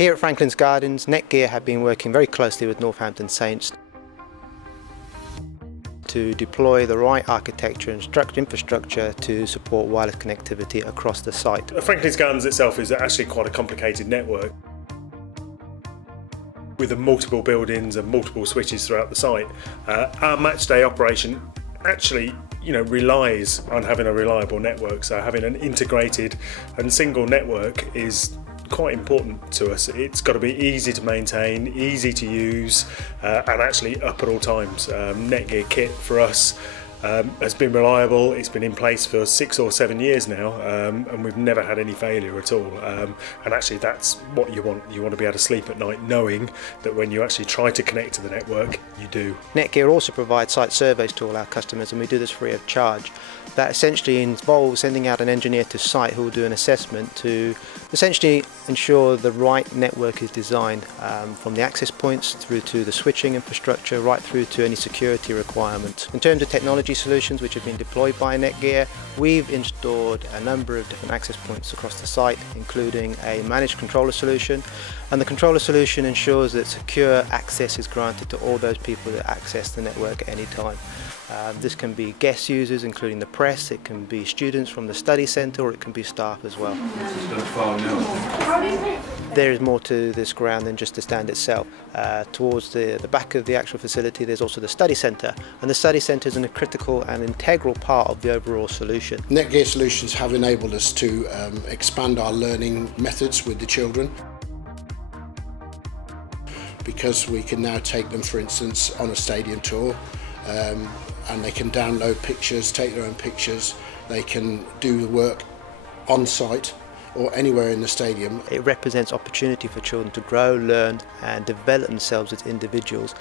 Here at Franklin's Gardens, NETGEAR have been working very closely with Northampton Saints to deploy the right architecture and infrastructure to support wireless connectivity across the site. Franklin's Gardens itself is actually quite a complicated network with the multiple buildings and multiple switches throughout the site. Our match day operation actually relies on having a reliable network, so having an integrated and single network is quite important to us. It's got to be easy to maintain, easy to use, and actually up at all times. NETGEAR kit for us has been reliable. It's been in place for 6 or 7 years now, and we've never had any failure at all. And actually that's what you want. You want to be able to sleep at night knowing that when you actually try to connect to the network, you do. NETGEAR also provides site surveys to all our customers, and we do this free of charge. That essentially involves sending out an engineer to site who will do an assessment to essentially ensure the right network is designed, from the access points through to the switching infrastructure, right through to any security requirements. In terms of technology solutions which have been deployed by NETGEAR, we've installed a number of different access points across the site, including a managed controller solution, and the controller solution ensures that secure access is granted to all those people that access the network at any time. This can be guest users, including the press, it can be students from the study centre, or it can be staff as well. There is more to this ground than just the stand itself. Towards the back of the actual facility there's also the study centre, and the study centre is a critical and integral part of the overall solution. NETGEAR solutions have enabled us to expand our learning methods with the children, because we can now take them, for instance, on a stadium tour, and they can download pictures, take their own pictures, they can do the work on site or anywhere in the stadium. It represents opportunity for children to grow, learn and develop themselves as individuals.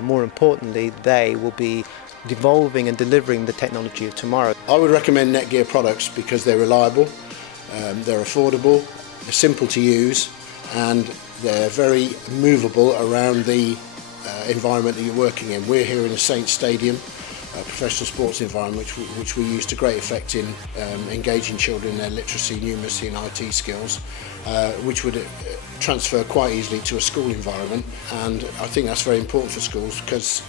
More importantly, they will be devolving and delivering the technology of tomorrow. I would recommend NETGEAR products because they're reliable, they're affordable, they're simple to use, and they're very movable around the environment that you're working in. We're here in a Saints Stadium, a professional sports environment which we use to great effect in engaging children in their literacy, numeracy and IT skills, which would transfer quite easily to a school environment, and I think that's very important for schools because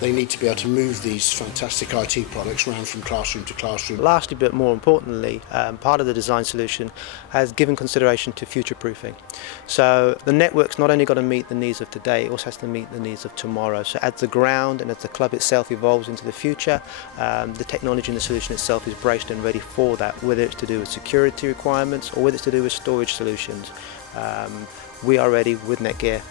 they need to be able to move these fantastic IT products around from classroom to classroom. Lastly, but more importantly, part of the design solution has given consideration to future-proofing. So the network's not only got to meet the needs of today, it also has to meet the needs of tomorrow. So as the ground and as the club itself evolves into the future, the technology and the solution itself is braced and ready for that, whether it's to do with security requirements or whether it's to do with storage solutions. We are ready with NETGEAR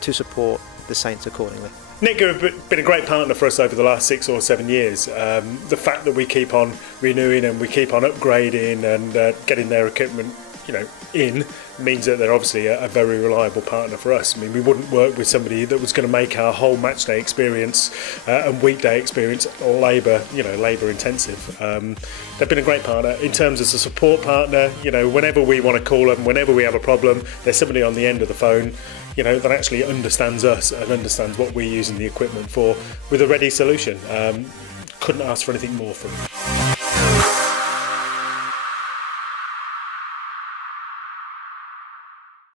to support the Saints accordingly. NETGEAR have been a great partner for us over the last 6 or 7 years. The fact that we keep on renewing and we keep on upgrading and getting their equipment in means that they're obviously a very reliable partner for us. I mean, we wouldn't work with somebody that was going to make our whole match day experience and weekday experience labour intensive. They've been a great partner in terms of a support partner. Whenever we want to call them, whenever we have a problem, there's somebody on the end of the phone that actually understands us and understands what we're using the equipment for with a ready solution. Couldn't ask for anything more from them.